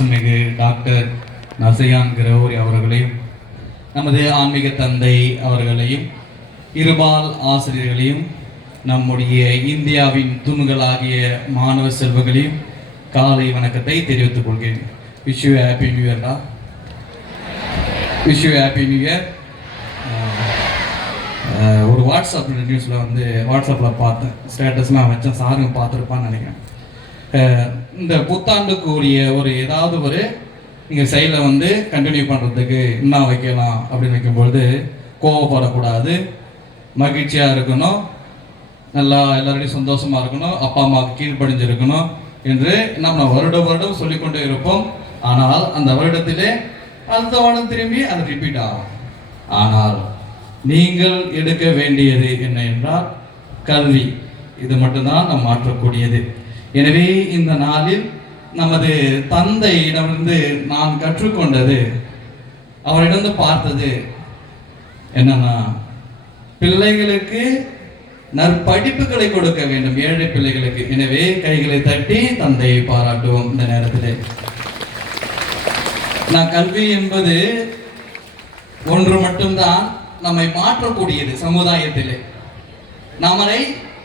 பாசமிகு doctor நசையான் Gregory அவர்களையும், நமது ஆன்மீக தந்தை அவர்களையும், இருபால் ஆசிரியர்களையும், நம்முடைய இந்தியாவின் தூண்களாகிய மாணவ செல்வங்களையும் காலை வணக்கத்தை தெரிவித்துக் கொள்கிறேன். விஷ் யூ ஹாப்பி நியூ இயர்டா. Wish you happy new year. ஒரு வாட்ஸ்அப் நியூஸில் வாட்ஸ்அப்பில் பார்த்தேன், ஸ்டேட்டஸ்லாம் வச்சேன், சாருங்க பார்த்துருப்பான்னு நினைக்கிறேன். இந்த புத்தாண்டுக்குரிய ஏதாவது நீங்கள் சைடில் கண்டினியூ பண்ணுறதுக்கு இன்னும் வைக்கலாம் அப்படின்னு வைக்கும்பொழுது கோவப்படக்கூடாது, மகிழ்ச்சியாக இருக்கணும், நல்லா எல்லாருடையும் சந்தோஷமாக இருக்கணும், அப்பா அம்மாவுக்கு கீழ்ப்படிஞ்சிருக்கணும் என்று நம்ம வருடம் சொல்லிக்கொண்டே இருப்போம். ஆனால் அந்த வருடத்திலே அடுத்த வருடம் திரும்பி அது ரிப்பீட் ஆகும். ஆனால் நீங்கள் எடுக்க வேண்டியது என்ன என்றால் கல்வி. இது மட்டும்தான் நாம் மாற்றக்கூடியது. எனவே இந்த நாளில் நமது தந்தையிடமிருந்து நான் கற்றுக்கொண்டது, அவரிடம் பார்த்தது என்னன்னா, பிள்ளைகளுக்கு நற்படிப்புகளை கொடுக்க வேண்டும், ஏழை பிள்ளைகளுக்கு. எனவே கைகளை தட்டி தந்தையை பாராட்டுவோம். இந்த நேரத்தில் நான் கல்வி என்பது ஒன்று மட்டும்தான் நம்மை மாற்றக்கூடியது. சமுதாயத்திலே நம்மளை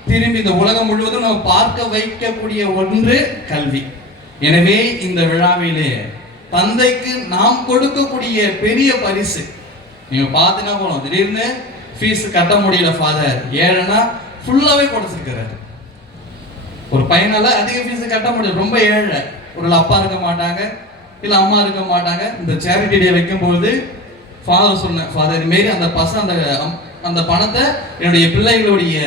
திரும்பி இந்த உலகம் முழுவதும் நம்ம பார்க்க வைக்கக்கூடிய ஒன்று கல்வி. எனவே இந்த விழாவிலே தந்தைக்கு நாம் கொடுக்கக்கூடிய பெரிய பரிசு, நீங்க பார்த்தீங்கன்னா போனோம், திடீர்னு ஃபீஸ் கட்ட முடியல ஃபாதர், ஏழைனா ஃபுல்லாவே கொடுத்துருக்கிறாரு. ஒரு பையனால அதிக ஃபீஸ் கட்ட முடியல, ரொம்ப ஏழை, ஒரு அப்பா இருக்க மாட்டாங்க, இல்லை அம்மா இருக்க மாட்டாங்க. இந்த சேரிட்டி டே வைக்கும்போது ஃபாதர் சொன்னேன், ஃபாதர் இதுமாரி அந்த பணத்தை என்னுடைய பிள்ளைகளுடைய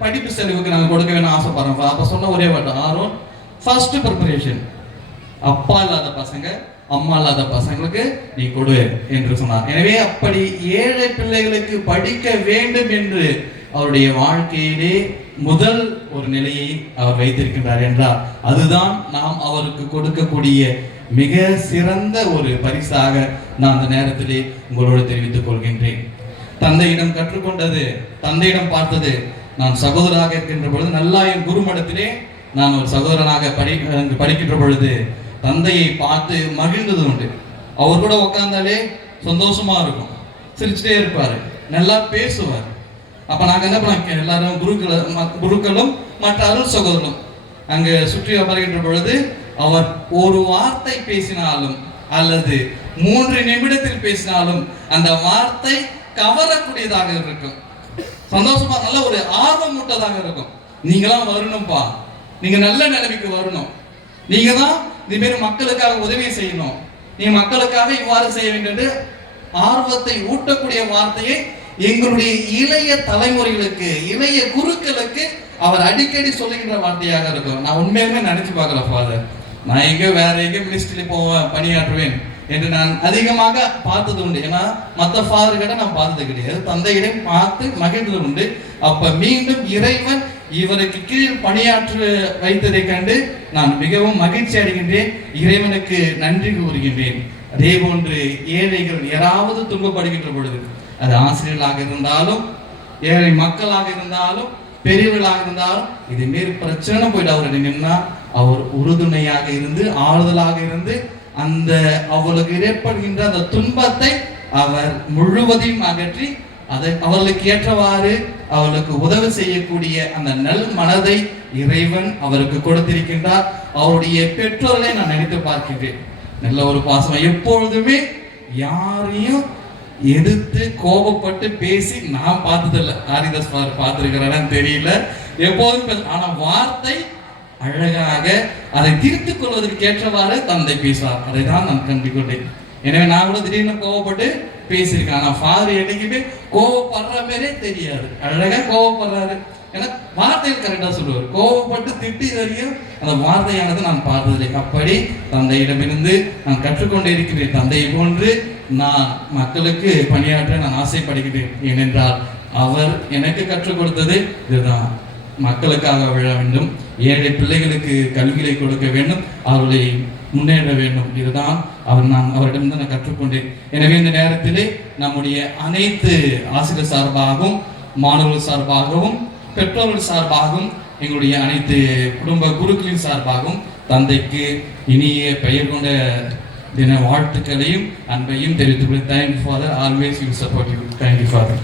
படிப்பு செலவுக்கு நாங்கள் கொடுக்க வேணும் ஆசைப்படுறோம். அப்போ சொன்ன ஒரே வாட்டம், ஆர்வம் ஃபர்ஸ்ட் ப்ரிப்பரேஷன், அப்பா இல்லாத பசங்க அம்மா இல்லாத பசங்களுக்கு நீ கொடு என்று சொன்னார். எனவே அப்படி ஏழை பிள்ளைகளுக்கு படிக்க வேண்டும் என்று அவருடைய வாழ்க்கையிலே முதல் ஒரு நிலையை அவர் வைத்திருக்கின்றார் என்றால் அதுதான் நாம் அவருக்கு கொடுக்கக்கூடிய மிக சிறந்த ஒரு பரிசாக நான் அந்த நேரத்திலே உங்களோடு தெரிவித்துக் கொள்கின்றேன். தந்தையிடம் கற்றுக்கொண்டது, தந்தையிடம் பார்த்தது, நான் சகோதரராக இருக்கின்ற பொழுது நல்லா என் குருமடத்திலே நான் ஒரு சகோதரனாக படிக்கின்ற பொழுது தந்தையை பார்த்து மகிழ்ந்தது உண்டு. அவர் கூட உட்கார்ந்தாலே சந்தோஷமா இருக்கும், சிரிச்சுட்டே இருப்பாரு, நல்லா பேசுவார். அப்ப நாங்க என்ன பண்ண, எல்லாரும் குருக்களும் மற்ற அருள் சகோதரரும் அங்கு சுற்றி அமர்கின்ற பொழுது அவர் ஒரு வார்த்தை பேசினாலும் அல்லது 3 நிமிடத்தில் பேசினாலும் அந்த வார்த்தை கவரக்கூடியதாக இருக்கும், சந்தோஷமா நல்ல ஒரு ஆர்வம் மூட்டதாக இருக்கும். நீங்களாம் வரணும்பா, நீங்க நல்ல நிலைமைக்கு வரணும், நீங்க தான் இதுமாரி மக்களுக்காக உதவி செய்யணும், நீங்க மக்களுக்காக இவ்வாறு செய்ய வேண்டும் ஆர்வத்தை ஊட்டக்கூடிய வார்த்தையை எங்களுடைய இளைய தலைமுறைகளுக்கு, இளைய குருக்களுக்கு அவர் அடிக்கடி சொல்லுகின்ற வார்த்தையாக இருக்கும். நான் உண்மையுமே நினைச்சு பார்க்கல ஃபாதர், நான் எங்கேயோ வேற எங்கேயோ மினிஸ்ட்ரியில போவேன், பணியாற்றுவேன் என்று நான் அதிகமாக பார்த்தது உண்டு. ஏன்னா மற்ற ஃபாதர்கிட்ட நான் பார்த்தது கிடையாது, தந்தையிடம் பார்த்து மகிழ்ந்தது உண்டு. அப்ப மீண்டும் இறைவன் இவருக்கு கீழ் பணியாற்ற வைத்ததை கண்டு நான் மிகவும் மகிழ்ச்சி அடைகின்றேன், இறைவனுக்கு நன்றி கூறுகின்றேன். அதே போன்று ஏழைகள் யாராவது துன்பப்படுகின்ற பொழுது, அது ஆசிரியர்களாக இருந்தாலும் ஏழை மக்களாக இருந்தாலும் பெரியவர்களாக இருந்தாலும் இது மாரி பிரச்சனை போயிட்டு அவர்கள் நின்னா அவர் உறுதுணையாக இருந்து ஆறுதலாக இருந்து அந்த அவளுக்கு ஏற்படுகின்ற அந்த துன்பத்தை அவர் முழுவதையும் அகற்றி அதை அவர்களுக்கு ஏற்றவாறு அவர்களுக்கு உதவி செய்யக்கூடிய அந்த நல் மனதை இறைவன் அவருக்கு கொடுத்திருக்கின்றார். அவருடைய பெற்றோர்களை நான் நினைத்து பார்க்கின்றேன், நல்ல ஒரு பாசம், எப்பொழுதுமே யாரையும் எதிர்த்து கோபப்பட்டு பேசி நான் பார்த்ததில்லை. ஹரிதாஸ் பார்த்திருக்கிறான்னு தெரியல, எப்போதும் ஆனா வார்த்தை அழகாக அதை திருத்திக் கொள்வதற்கு ஏற்றவாறு தந்தை பேசுவார், அதை தான் நான் கண்டுகொண்டேன். எனவே நான் கூட திடீர்னு கோவப்பட்டு பேசியிருக்கேன், ஆனா ஃபாதர் என்னைக்குமே கோவப்படுற பேரே தெரியாது, அழகா கோவப்படுறாரு. ஏன்னா வார்த்தைகள் கரெக்டா சொல்லுவார், கோவப்பட்டு திட்டி வரையும் அந்த வார்த்தையானது நான் பார்த்ததில்லை. அப்படி தந்தையிடமிருந்து நான் கற்றுக்கொண்டே இருக்கிறேன். தந்தையை போன்று நான் மக்களுக்கு பணியாற்ற நான் ஆசைப்படுகிறேன். ஏனென்றால் அவர் எனக்கு கற்றுக் கொடுத்தது இதுதான், மக்களுக்காக விழ வேண்டும், ஏழை பிள்ளைகளுக்கு கல்விகளை கொடுக்க வேண்டும், அவர்களை முன்னேற வேண்டும். இதுதான் நான் அவரிடமிருந்து நான் கற்றுக்கொண்டேன். எனவே இந்த நேரத்திலே நம்முடைய அனைத்து ஆசிரியர் சார்பாகவும் மாணவர்கள் சார்பாகவும் பெற்றோர்கள் சார்பாகவும் எங்களுடைய அனைத்து குடும்ப குருக்களின் சார்பாகவும் தந்தைக்கு இனிய பெயர் கொண்ட தின வாழ்த்துக்களையும் அன்பையும் தெரிவித்துக் கொள்கிறேன். Thank you father, always you support you. Thank you father.